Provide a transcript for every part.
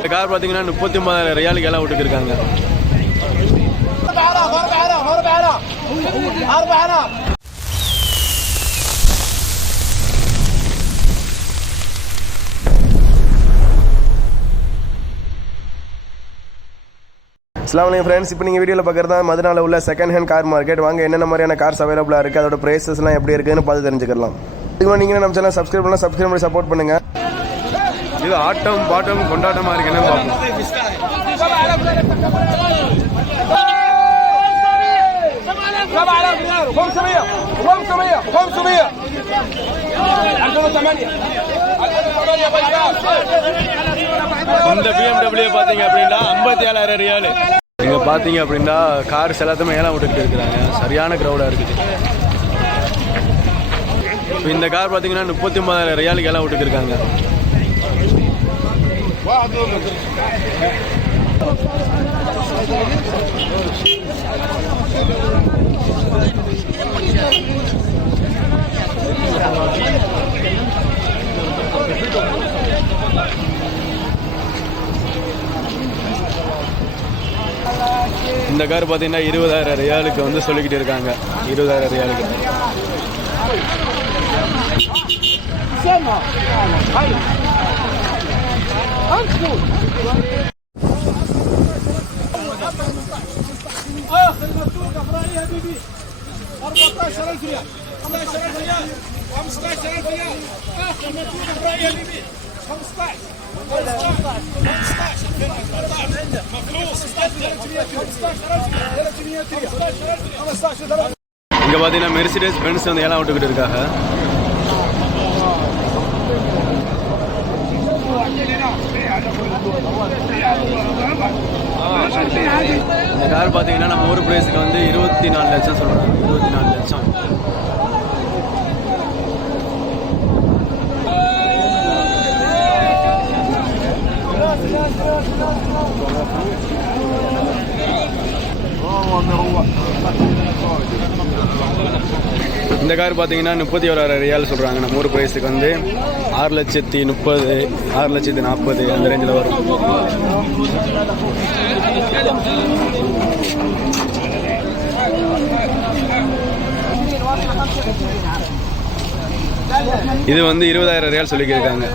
இந்த கார் பார்த்தீங்கன்னா 39,000 ரியாலுக்கு எல்லாம் விட்டுருக்காங்க. அஸ்ஸலாமு அலைக்கும் ஃப்ரெண்ட்ஸ், இப்போ நீங்கள் வீடியோவில் பார்க்குறது தான் மதுராவில் உள்ள செகண்ட் ஹேண்ட் கார் மார்க்கெட். வாங்க என்னென்ன மாதிரியான கார்ஸ் அவைலபிளாக இருக்குது, அதோட ப்ரைஸஸ்லாம் எப்படி இருக்குன்னு பார்த்து தெரிஞ்சுக்கலாம். இதுக்கு நீங்கள் நம்ம சேனல் சப்ஸ்கிரைப் பண்ணி சப்போர்ட் பண்ணுங்கள். இது ஆட்டம் பாட்டம் கொண்டாட்டமாக இருக்குன்னு பார்ப்போம். இந்த BMW பார்த்தீங்க அப்படின்னா 57,000 ரியால். நீங்கள் பார்த்தீங்க அப்படின்னா கார்ஸ் எல்லாத்தையுமே ஏலம் விட்டுக்கிட்டு இருக்கிறாங்க. சரியான க்ரௌடாக இருக்குது. இப்போ இந்த கார் பார்த்தீங்கன்னா 39,000 ரியாலுக்கு ஏலம் விட்டுருக்காங்க. இந்த கார் பார்த்தீங்கன்னா 20,000 ரியாலுக்கு வந்து சொல்லிக்கிட்டு இருக்காங்க. 20,000 ரியாலுக்கு. இங்க பாத்தீங்கன்னா மெர்சிடஸ் பென்ஸ் வந்து ஏலம் விட்டுக்கிட்டு இருக்காங்க. இந்த கார் பாத்தீங்கன்னா நம்ம ஊர் பிரைஸுக்கு வந்து 24 லட்சம் சொல்றாங்க. 24 லட்சம். இந்த கார் பார்த்தீங்கன்னா 31,000 ரியால் சொல்கிறாங்க. நம்ம ஊர் பிரைஸுக்கு வந்து 6,30,000 6,40,000 அந்த ரேஞ்சில் வரும். இது வந்து 20,000 ரியால் சொல்லிக்கிருக்காங்க.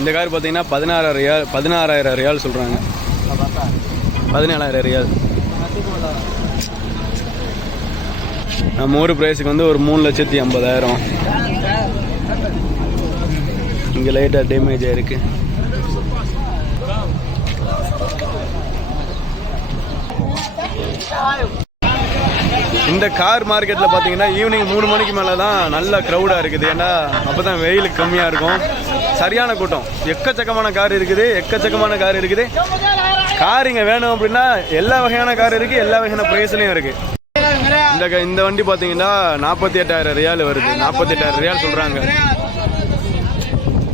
இந்த கார் பார்த்தீங்கன்னா 16,000 ரியால் சொல்கிறாங்க. 17,000 ரியால். நம்ம ஊர் பிரைஸுக்கு வந்து ஒரு 3,50,000. இங்கே லைட்டாக டேமேஜ் ஆயிருக்கு. இந்த கார் மார்க்கெட்டில் பார்த்தீங்கன்னா ஈவினிங் 3 மணிக்கு மேலே தான் நல்ல க்ரௌடாக இருக்குது. ஏன்னா அப்போ தான் வெயில் கம்மியாக இருக்கும். சரியான கூட்டம். எக்கச்சக்கமான கார் இருக்குது. கார் இங்கே வேணும் அப்படின்னா எல்லா வகையான கார் இருக்குது. எல்லா வகையான ப்ரைஸ்லையும் இருக்குது. இந்த வண்டி பார்த்தீங்கன்னா 48,000 ரியால் வருது. 48,000 ரியால் சொல்கிறாங்க.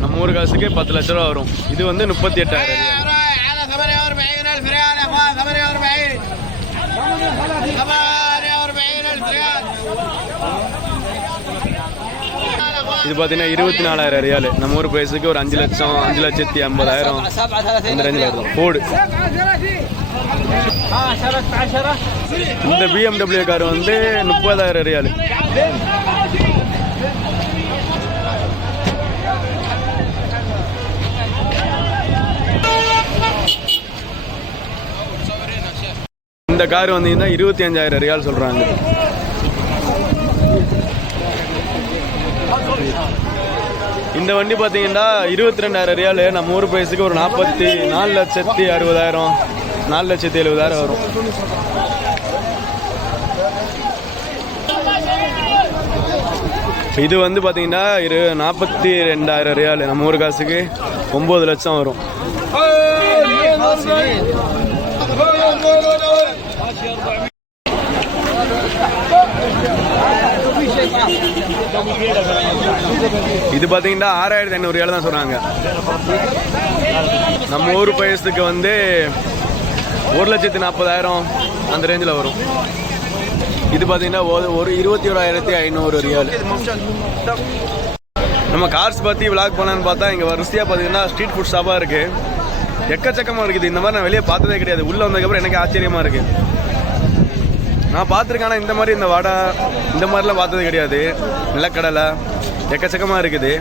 நம்ம ஊர் காசுக்கு 10 லட்ச ரூபா வரும். இது வந்து 38,000 ரியால். இது பார்த்தீங்கன்னா 24,000 ரியால். நம்ம ஊர் பிரைஸுக்கு ஒரு 5,50,000 அந்த ரேஞ்சில் இருக்கும். போர்டு. இந்த BMW கார் வந்து 30,000 ரியால். இந்த கார் வந்தீங்கன்னா 25,000 ரியால் சொல்றாங்க. இந்த வண்டி பார்த்தீங்கன்னா 22,000 ரியால். நம்ம ஊர் பிரைஸுக்கு ஒரு 4,60,000 4,70,000 வரும். இது வந்து பார்த்தீங்கன்னா 42,000 ரியால். நம்ம ஊர் காசுக்கு 9 லட்சம் வரும். இது பார்த்தீங்கன்னா 6500 தான் சொல்கிறாங்க. நம்ம ஊர் பையசுக்கு வந்து 1,40,000 அந்த ரேஞ்சில் வரும். இது பார்த்தீங்கன்னா ஒரு 21,500 ரியால். நம்ம கார்ஸ் பற்றி விளாக் பண்ணலான்னு பார்த்தா இங்கே வரிசையாக பார்த்தீங்கன்னா ஸ்ட்ரீட் ஃபுட் ஷாப்பாக இருக்குது. எக்கச்சக்கமாக இருக்குது. இந்த மாதிரி நான் வெளியே பார்த்ததே கிடையாது. உள்ளே வந்ததுக்கப்புறம் எனக்கு ஆச்சரியமாக இருக்குது. நான் பார்த்துருக்கேன், ஆனால் இந்த மாதிரி இந்த வடை இந்த மாதிரிலாம் பார்த்தது கிடையாது. நிலக்கடலை எக்கச்சக்கமாக இருக்குது.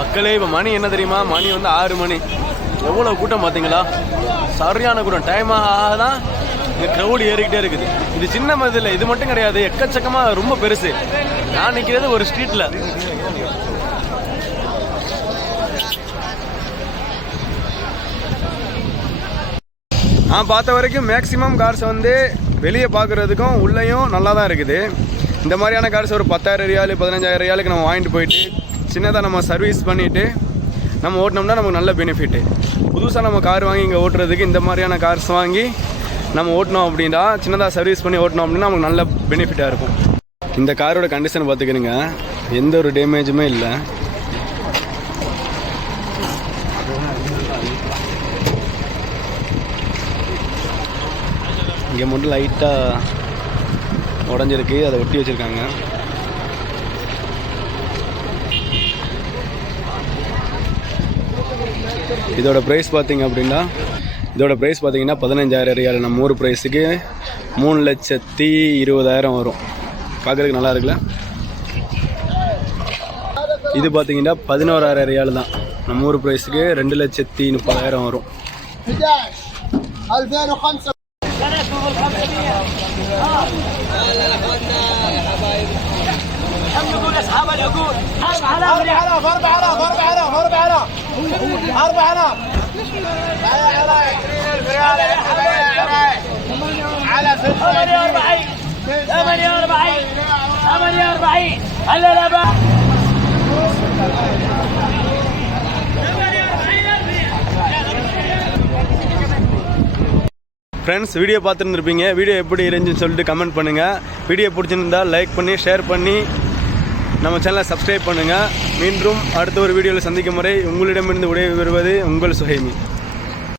மக்களே இப்போ மணி என்ன தெரியுமா? மணி வந்து 6 மணி. எவ்வளோ கூட்டம் பார்த்தீங்களா? சரியான கூட்டம். டைம் ஆகாதான் இங்கே க்ரௌட் ஏறிக்கிட்டே இருக்குது. இது சின்ன மாதிரி இல்லை, இது மட்டும் கிடையாது, எக்கச்சக்கமாக ரொம்ப பெருசு. நான் நிற்கிறது ஒரு ஸ்ட்ரீட்டில். நான் பார்த்த வரைக்கும் மேக்ஸிமம் கார்ஸ் வந்து வெளியே பார்க்குறதுக்கும் உள்ளேயும் நல்லா தான் இருக்குது. இந்த மாதிரியான கார்ஸ் ஒரு 10,000 ரியால் 15,000 ரியாலுக்கு நம்ம வாங்கிட்டு போயிட்டு சின்னதாக நம்ம சர்வீஸ் பண்ணிவிட்டு நம்ம ஓட்டினோம்னா நமக்கு நல்ல பெனிஃபிட்டு. புதுசாக நம்ம கார் வாங்கி இங்கே ஓட்டுறதுக்கு இந்த மாதிரியான கார்ஸ் வாங்கி நம்ம ஓட்டினோம் அப்படின்னா, சின்னதாக சர்வீஸ் பண்ணி ஓட்டினோம் அப்படின்னா நமக்கு நல்ல பெனிஃபிட்டாக இருக்கும். இந்த காரோட கண்டிஷன் பார்த்துக்கணுங்க, எந்த ஒரு டேமேஜுமே இல்லை. இங்கே மட்டும் லைட்டாக உடஞ்சிருக்கு, அதை ஒட்டி வச்சுருக்காங்க. இதோட ப்ரைஸ் பார்த்தீங்க அப்படின்னா 15,000 ரியால். நம்ம ஊர் ப்ரைஸுக்கு 3,20,000 வரும். பார்க்குறதுக்கு நல்லா இருக்குல்ல? இது பார்த்தீங்கன்னா 11,000 ரியால் தான். நம்ம ஊர் ப்ரைஸுக்கு 2,30,000 வரும். Friends, video பார்த்துருந்துருப்பீங்க. வீடியோ எப்படி இருந்துச்சுன்னு சொல்லிட்டு கமெண்ட் பண்ணுங்கள். வீடியோ பிடிச்சிருந்தா லைக் பண்ணி ஷேர் பண்ணி நம்ம சேனலை சப்ஸ்கிரைப் பண்ணுங்கள். மீண்டும் அடுத்த ஒரு வீடியோவில் சந்திக்கும் வரை உங்களிடமிருந்து விடைபெறுவது உங்கள் சுஹைமி.